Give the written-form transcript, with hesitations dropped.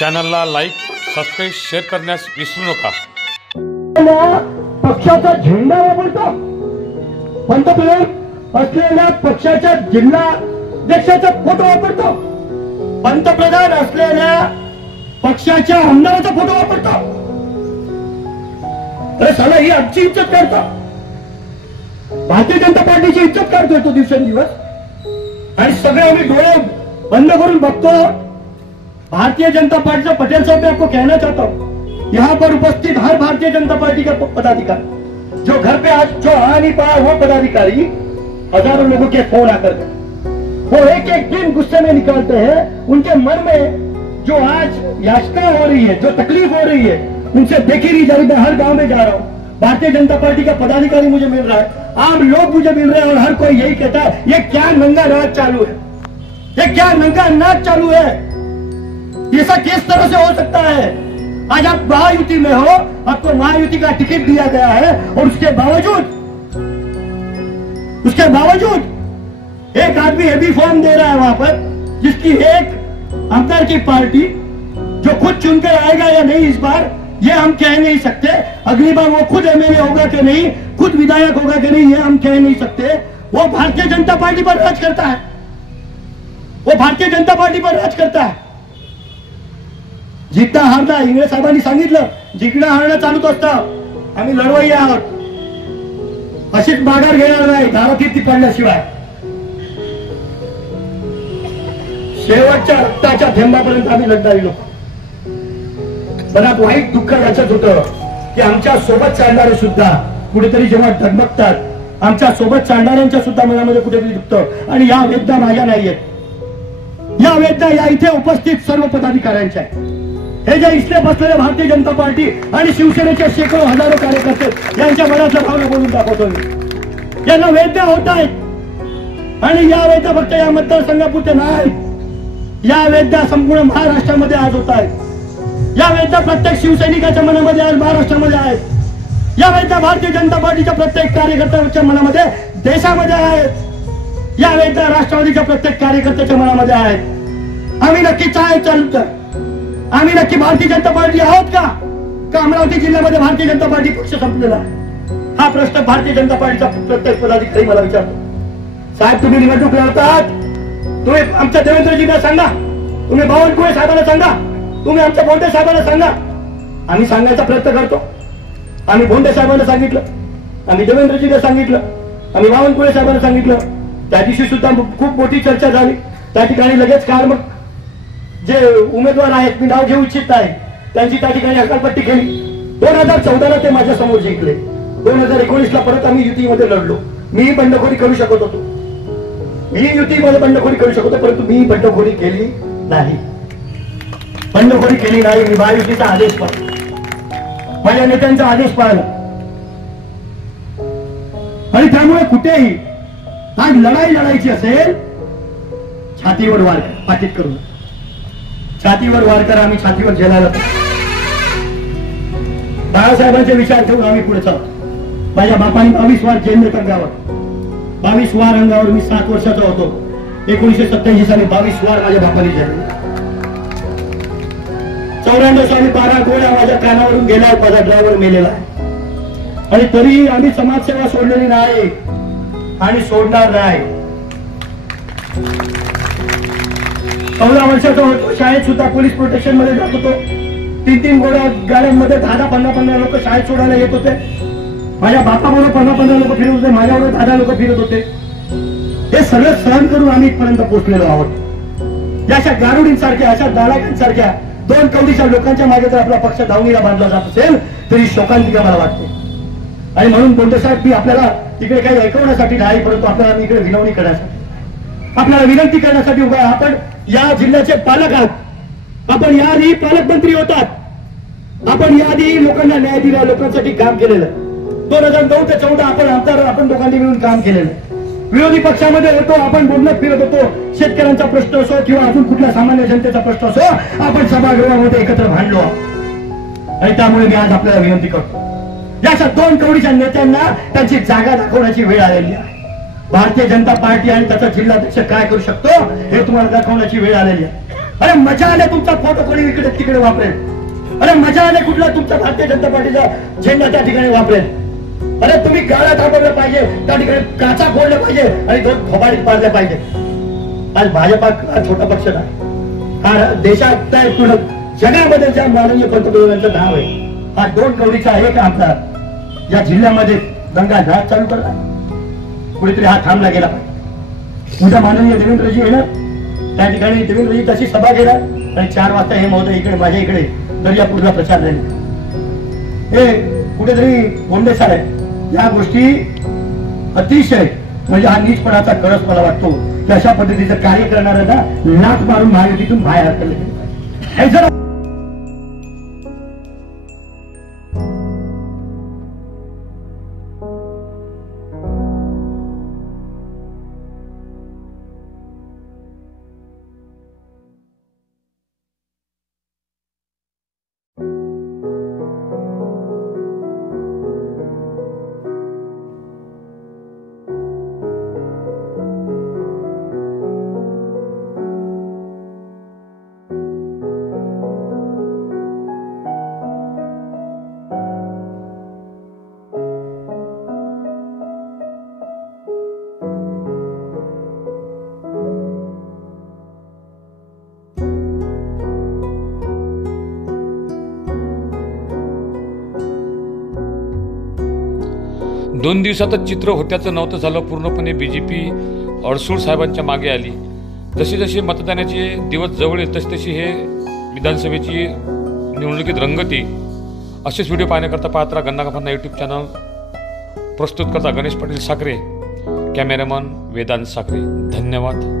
चॅनलला like subscribe share करण्यास विसरू नका। पक्षाचा झेंडा वापरतो, पंतप्रधान असलेल्या पक्षाच्या जिल्हाध्यक्षाचा फोटो वापरतो, पंतप्रधान असलेल्या पक्षाच्या आमदाराचा फोटो वापरतो। अरे साला ही आमची इज्जत करतो, भारतीय जनता पार्टीची इज्जत करतोय तो दिवसेंदिवस। आणि सगळे आम्ही डोळे बंद करून बघतो। भारतीय जनता पार्टी का पटेल साहब मैं आपको कहना चाहता हूं, यहाँ पर उपस्थित हर भारतीय जनता पार्टी का पदाधिकारी जो घर पे आज जो आ नहीं पाया, वो पदाधिकारी हजारों लोगों के फोन आकर वो एक एक दिन गुस्से में निकालते हैं। उनके मन में जो आज याचना हो रही है, जो तकलीफ हो रही है, उनसे देखी नहीं जा रही। मैं हर गांव में जा रहा हूँ, भारतीय जनता पार्टी का पदाधिकारी मुझे मिल रहा है, आम लोग मुझे मिल रहे हैं, और हर कोई यही कहता है ये क्या नंगा नाच चालू है, ये क्या नंगा नाच चालू है। ऐसा किस तरह से हो सकता है? आज आप महायुति में हो, आपको महायुति का टिकट दिया गया है, और उसके बावजूद एक आदमी हेवी फॉर्म दे रहा है वहां पर, जिसकी एक आमदार की पार्टी जो खुद चुनकर आएगा या नहीं इस बार ये हम कह नहीं सकते। अगली बार वो खुद एमएलए होगा कि नहीं, खुद विधायक होगा कि नहीं, ये हम कह नहीं सकते। वो भारतीय जनता पार्टी पर राज करता है, वो भारतीय जनता पार्टी पर राज करता है। जिंकणं हारणं, इंगळे साहेबांनी सांगितलं, जिंकणं हारणं चालूच असतं, आम्ही लढवई आहोत, अशीच माघार घेणार नाही धारातीर्थी पडल्याशिवाय। शेवटच्या रक्ताच्या थेंबापर्यंत आम्ही लढणारी लोक। मनात वाईट दुःख याचंच होतं की आमच्या सोबत चालणारे सुद्धा कुठेतरी जेव्हा डगमगतात, आमच्या सोबत चालणाऱ्यांच्या सुद्धा मनामध्ये कुठेतरी दुखतं। आणि या वेदना माझ्या नाहीयेत, या वेदना या इथे उपस्थित सर्व पदाधिकाऱ्यांच्या आहेत। हे जे इथले बसलेले भारतीय जनता पार्टी आणि शिवसेनेचे शेकडो हजारो कार्यकर्ते यांच्या मनातल्या भावना बोलून दाखवतो मी। यांना वेदना होत आहेत, आणि या वेदना फक्त या मतदारसंघापुरते नाही, या वेदना संपूर्ण महाराष्ट्रामध्ये आज होत आहेत। या वेदना प्रत्येक शिवसैनिकाच्या मनामध्ये आज महाराष्ट्रामध्ये आहेत। या वेदना भारतीय जनता पार्टीच्या प्रत्येक कार्यकर्त्याच्या मनामध्ये देशामध्ये आहेत। या वेदना राष्ट्रवादीच्या प्रत्येक कार्यकर्त्याच्या मनामध्ये आहेत। आम्ही नक्की काय चालतं, आम्ही नक्की भारतीय जनता पार्टी आहोत का अमरावती जिल्ह्यामध्ये भारतीय जनता पार्टी पक्ष संपलेला? हा प्रश्न भारतीय जनता पार्टीचा प्रत्येक पदाधिकारी मला विचारतो। साहेब तुम्ही निवडणूक लढतात, तुम्ही आमच्या देवेंद्रजींना सांगा, तुम्ही बावनकुळे साहेबांना सांगा, तुम्ही आमच्या बोंडे साहेबांना सांगा। आम्ही सांगायचा प्रयत्न करतो। आम्ही बोंडे साहेबांना सांगितलं, आम्ही देवेंद्रजींना सांगितलं, आम्ही बावनकुळे साहेबांना सांगितलं। त्या दिवशी सुद्धा खूप मोठी चर्चा झाली। त्या ठिकाणी लगेच काल मग जे उमेदवार आहेत, मी नाव घेऊ इच्छित नाही, त्यांची त्या ठिकाणी हकालपट्टी केली। 2014ला ते माझ्या समोर जिंकले, 2019ला परत आम्ही युतीमध्ये लढलो। मी बंडखोरी करू शकत होतो, मी युतीमध्ये बंडखोरी करू शकतो, परंतु मी बंडखोरी केली नाही, बंडखोरी केली नाही। मी महायुतीचा आदेश पाळला, माझ्या नेत्यांचा आदेश पाळला। आणि त्यामुळे कुठेही आज लढाई लढायची असेल, छातीवर वार पाठीत करून, छातीवर वार करा, आम्ही छातीवर झेलायला। बाळासाहेबांचे विचार ठेवून आम्ही पुढे चालतो। माझ्या बापाने 22 वार जेल अंगावर, 22 वार अंगावर मी 7 वर्षाचा होतो। 1987 साली 22 वार माझ्या बापाने झेलले। 94 साली 12 गोळ्या माझ्या कानावरून गेल्या, माझा ड्रायव्हर मेलेला आहे। आणि तरीही आम्ही समाजसेवा सोडलेली नाही आणि सोडणार नाही। 14 वर्षाचा होतो, शाळेत सुद्धा पोलीस प्रोटेक्शन मध्ये जात होतो। 3-3 गाड्यांमध्ये 10-15 लोक शाळेत सोडायला येत होते। माझ्या बापाबरोबर 15 लोक फिरत होते, माझ्याबरोबर 10 लोक फिरत होते। हे सगळं सहन करून आम्ही इथपर्यंत पोहोचलेलो आहोत। या अशा गारुडींसारख्या, अशा दालाकांसारख्या 2 कवडीच्या लोकांच्या मागे जर आपला पक्ष दावणीला बांधला जात असेल तरी शोकांतिका मला वाटते। आणि म्हणून बोंडे साहेब, मी आपल्याला इकडे काही ऐकवण्यासाठी नाही, परंतु आपल्याला मी इकडे विनवणी करण्यासाठी, आपल्याला विनंती करण्यासाठी उभा आहे। आपण या जिल्ह्याचे पालक आहात, आपण याआधी पालकमंत्री होतात, आपण याआधी लोकांना न्याय दिला, लोकांसाठी काम केलेलं। 2009 ते 14 आपण आमदार, आपण दोघांनी मिळून काम केलेलं। विरोधी पक्षामध्ये होतो, आपण बोलत फिरत होतो। शेतकऱ्यांचा प्रश्न असो किंवा अजून कुठल्या सामान्य जनतेचा प्रश्न असो, आपण सभागृहामध्ये एकत्र भांडलो। आणि त्यामुळे मी आज आपल्याला विनंती करतो, या अशा 2 कवडीच्या नेत्यांना त्यांची जागा दाखवण्याची वेळ आलेली आहे। भारतीय जनता पार्टी आणि त्याचा जिल्हाध्यक्ष काय करू शकतो हे तुम्हाला दाखवण्याची वेळ आलेली आहे। अरे मजा आले तुमचा फोटो कोणी इकडे तिकडे वापरेल. अरे मजा आले कुठला तुमचा भारतीय जनता पार्टीचा झेंडा त्या ठिकाणी वापरेल. अरे तुम्ही गाळा थांबवलं पाहिजे, त्या ठिकाणी काचा फोडल्या पाहिजे आणि दोन थोबाडीत पाडल्या पाहिजे. आज भाजपा हा छोटा पक्ष नाही, हा देशात पूर्ण जगामध्ये ज्या माननीय पंतप्रधानांचं नाव आहे, हा 2 कवडीचा एक आमदार या जिल्ह्यामध्ये दंगा नाच चालू करला. कुठेतरी हा थांबला गेला पाहिजे. उद्या माननीय देवेंद्रजी येणार, त्या ठिकाणी देवेंद्रजी तशी सभा घेणार आणि 4 वाजता हे महोदय इकडे माझ्या इकडे दर्यापूरला प्रचार झाले. हे कुठेतरी बोंडे साहेब या गोष्टी अतिशय म्हणजे हा नीचपणाचा कळस मला वाटतो की अशा पद्धतीचं कार्य करणाऱ्यांना लाथ मारून महायुतीतून बाहेर हरकले. हे जर दोन दिवसातच चित्र होत्याचं नव्हतं झालं. पूर्णपणे BJP अडसूळ साहेबांच्या मागे आली. जसे जसे मतदानाचे दिवस जवळ येत तशी हे विधानसभेची निवडणुकीत रंगती. असेच व्हिडिओ पाहण्याकरता पाहत राहा गन्नागाफांना यूट्यूब चॅनल. प्रस्तुत करता गणेश पाटील साखरे, कॅमेरामन वेदांत साखरे. धन्यवाद.